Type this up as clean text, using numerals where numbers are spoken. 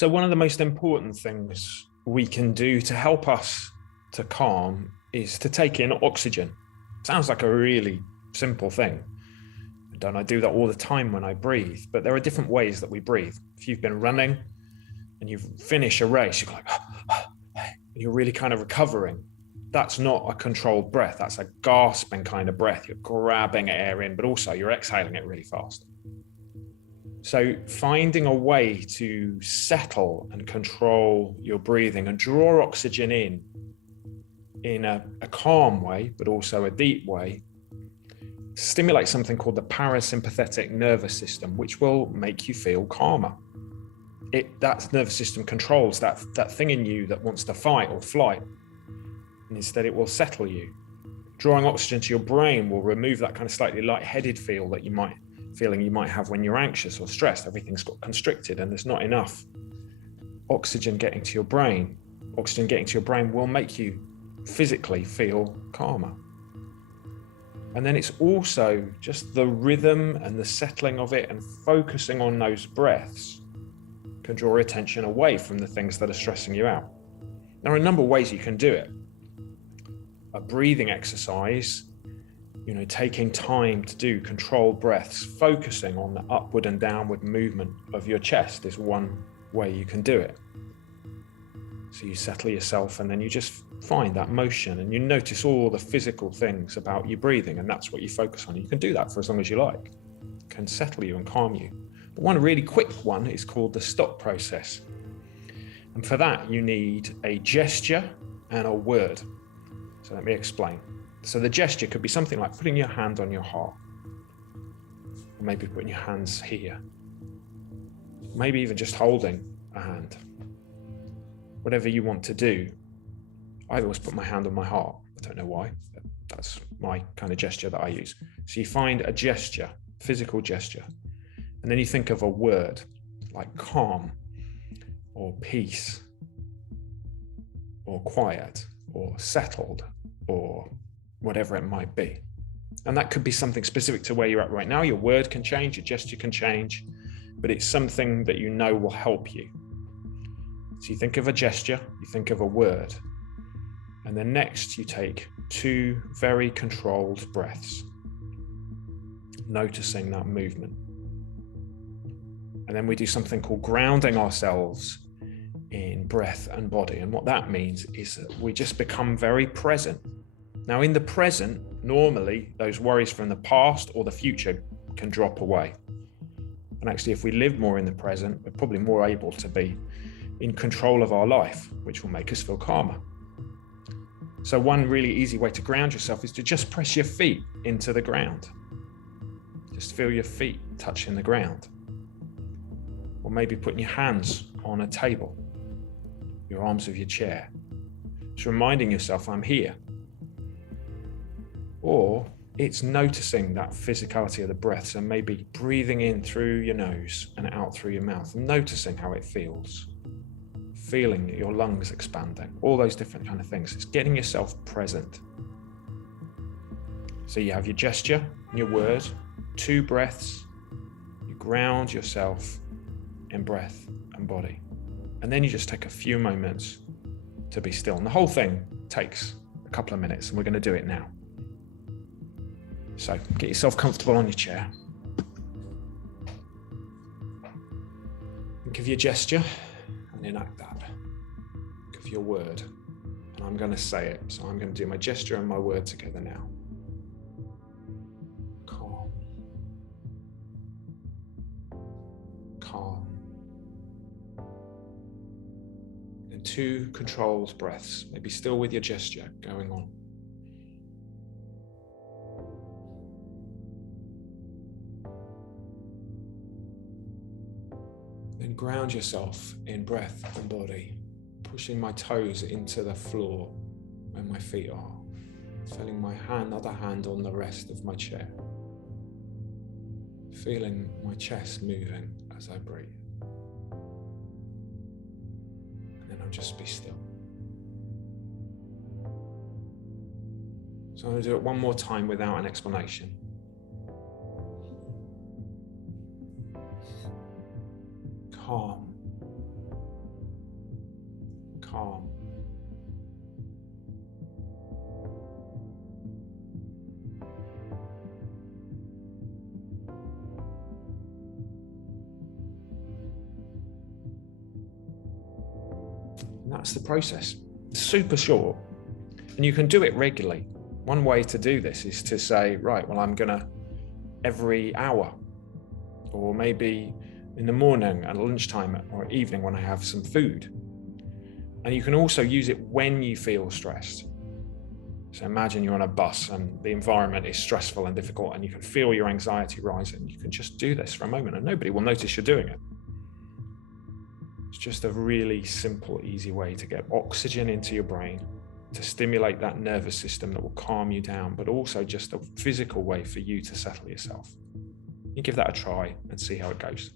So one of the most important things we can do to help us to calm is to take in oxygen. Sounds like a really simple thing. And I do that all the time when I breathe, but there are different ways that we breathe. If you've been running and you finish a race, you're like, you're really kind of recovering. That's not a controlled breath. That's a gasping kind of breath. You're grabbing air in, but also you're exhaling it really fast. So finding a way to settle and control your breathing and draw oxygen in a calm way, but also a deep way, stimulates something called the parasympathetic nervous system, which will make you feel calmer. That nervous system controls that thing in you that wants to fight or flight, and instead it will settle you. Drawing oxygen to your brain will remove that kind of slightly lightheaded feeling you might have when you're anxious or stressed. Everything's got constricted and there's not enough oxygen getting to your brain. Oxygen getting to your brain will make you physically feel calmer. And then it's also just the rhythm and the settling of it and focusing on those breaths can draw attention away from the things that are stressing you out. There are a number of ways you can do it. A breathing exercise, taking time to do controlled breaths, focusing on the upward and downward movement of your chest is one way you can do it. So you settle yourself and then you just find that motion and you notice all the physical things about you breathing, and that's what you focus on. You can do that for as long as you like. It can settle you and calm you. But one really quick one is called the stop process. And for that, you need a gesture and a word. So let me explain. So the gesture could be something like putting your hand on your heart, or maybe putting your hands here, maybe even just holding a hand. Whatever you want to do. I always put my hand on my heart. I don't know why, but that's my kind of gesture that I use. So you find a gesture, physical gesture, and then you think of a word like calm or peace or quiet or settled or whatever it might be. And that could be something specific to where you're at right now. Your word can change, your gesture can change, but it's something that will help you. So you think of a gesture, you think of a word, and then next you take 2 very controlled breaths, noticing that movement. And then we do something called grounding ourselves in breath and body. And what that means is that we just become very present. Now in the present, normally those worries from the past or the future can drop away. And actually, if we live more in the present, we're probably more able to be in control of our life, which will make us feel calmer. So one really easy way to ground yourself is to just press your feet into the ground. Just feel your feet touching the ground. Or maybe putting your hands on a table, your arms of your chair. Just reminding yourself, I'm here. Or it's noticing that physicality of the breath. So maybe breathing in through your nose and out through your mouth and noticing how it feels. Feeling your lungs expanding, all those different kind of things. It's getting yourself present. So you have your gesture and your word, 2 breaths, you ground yourself in breath and body. And then you just take a few moments to be still. And the whole thing takes a couple of minutes, and we're going to do it now. So get yourself comfortable on your chair. Think of your gesture and enact that. Think of your word, and I'm going to say it. So I'm going to do my gesture and my word together now. Calm. Calm. And 2 controlled breaths, maybe still with your gesture going on. Then ground yourself in breath and body, pushing my toes into the floor where my feet are, feeling my other hand on the rest of my chair, feeling my chest moving as I breathe. And then I'll just be still. So I'm going to do it one more time without an explanation. Calm. calm. And that's the process. It's super short, and you can do it regularly. One way to do this is to say, right, well, I'm gonna every hour, or maybe in the morning, at lunchtime, or evening when I have some food. And you can also use it when you feel stressed. So imagine you're on a bus and the environment is stressful and difficult, and you can feel your anxiety rising. You can just do this for a moment and nobody will notice you're doing it. It's just a really simple, easy way to get oxygen into your brain, to stimulate that nervous system that will calm you down, but also just a physical way for you to settle yourself. You give that a try and see how it goes.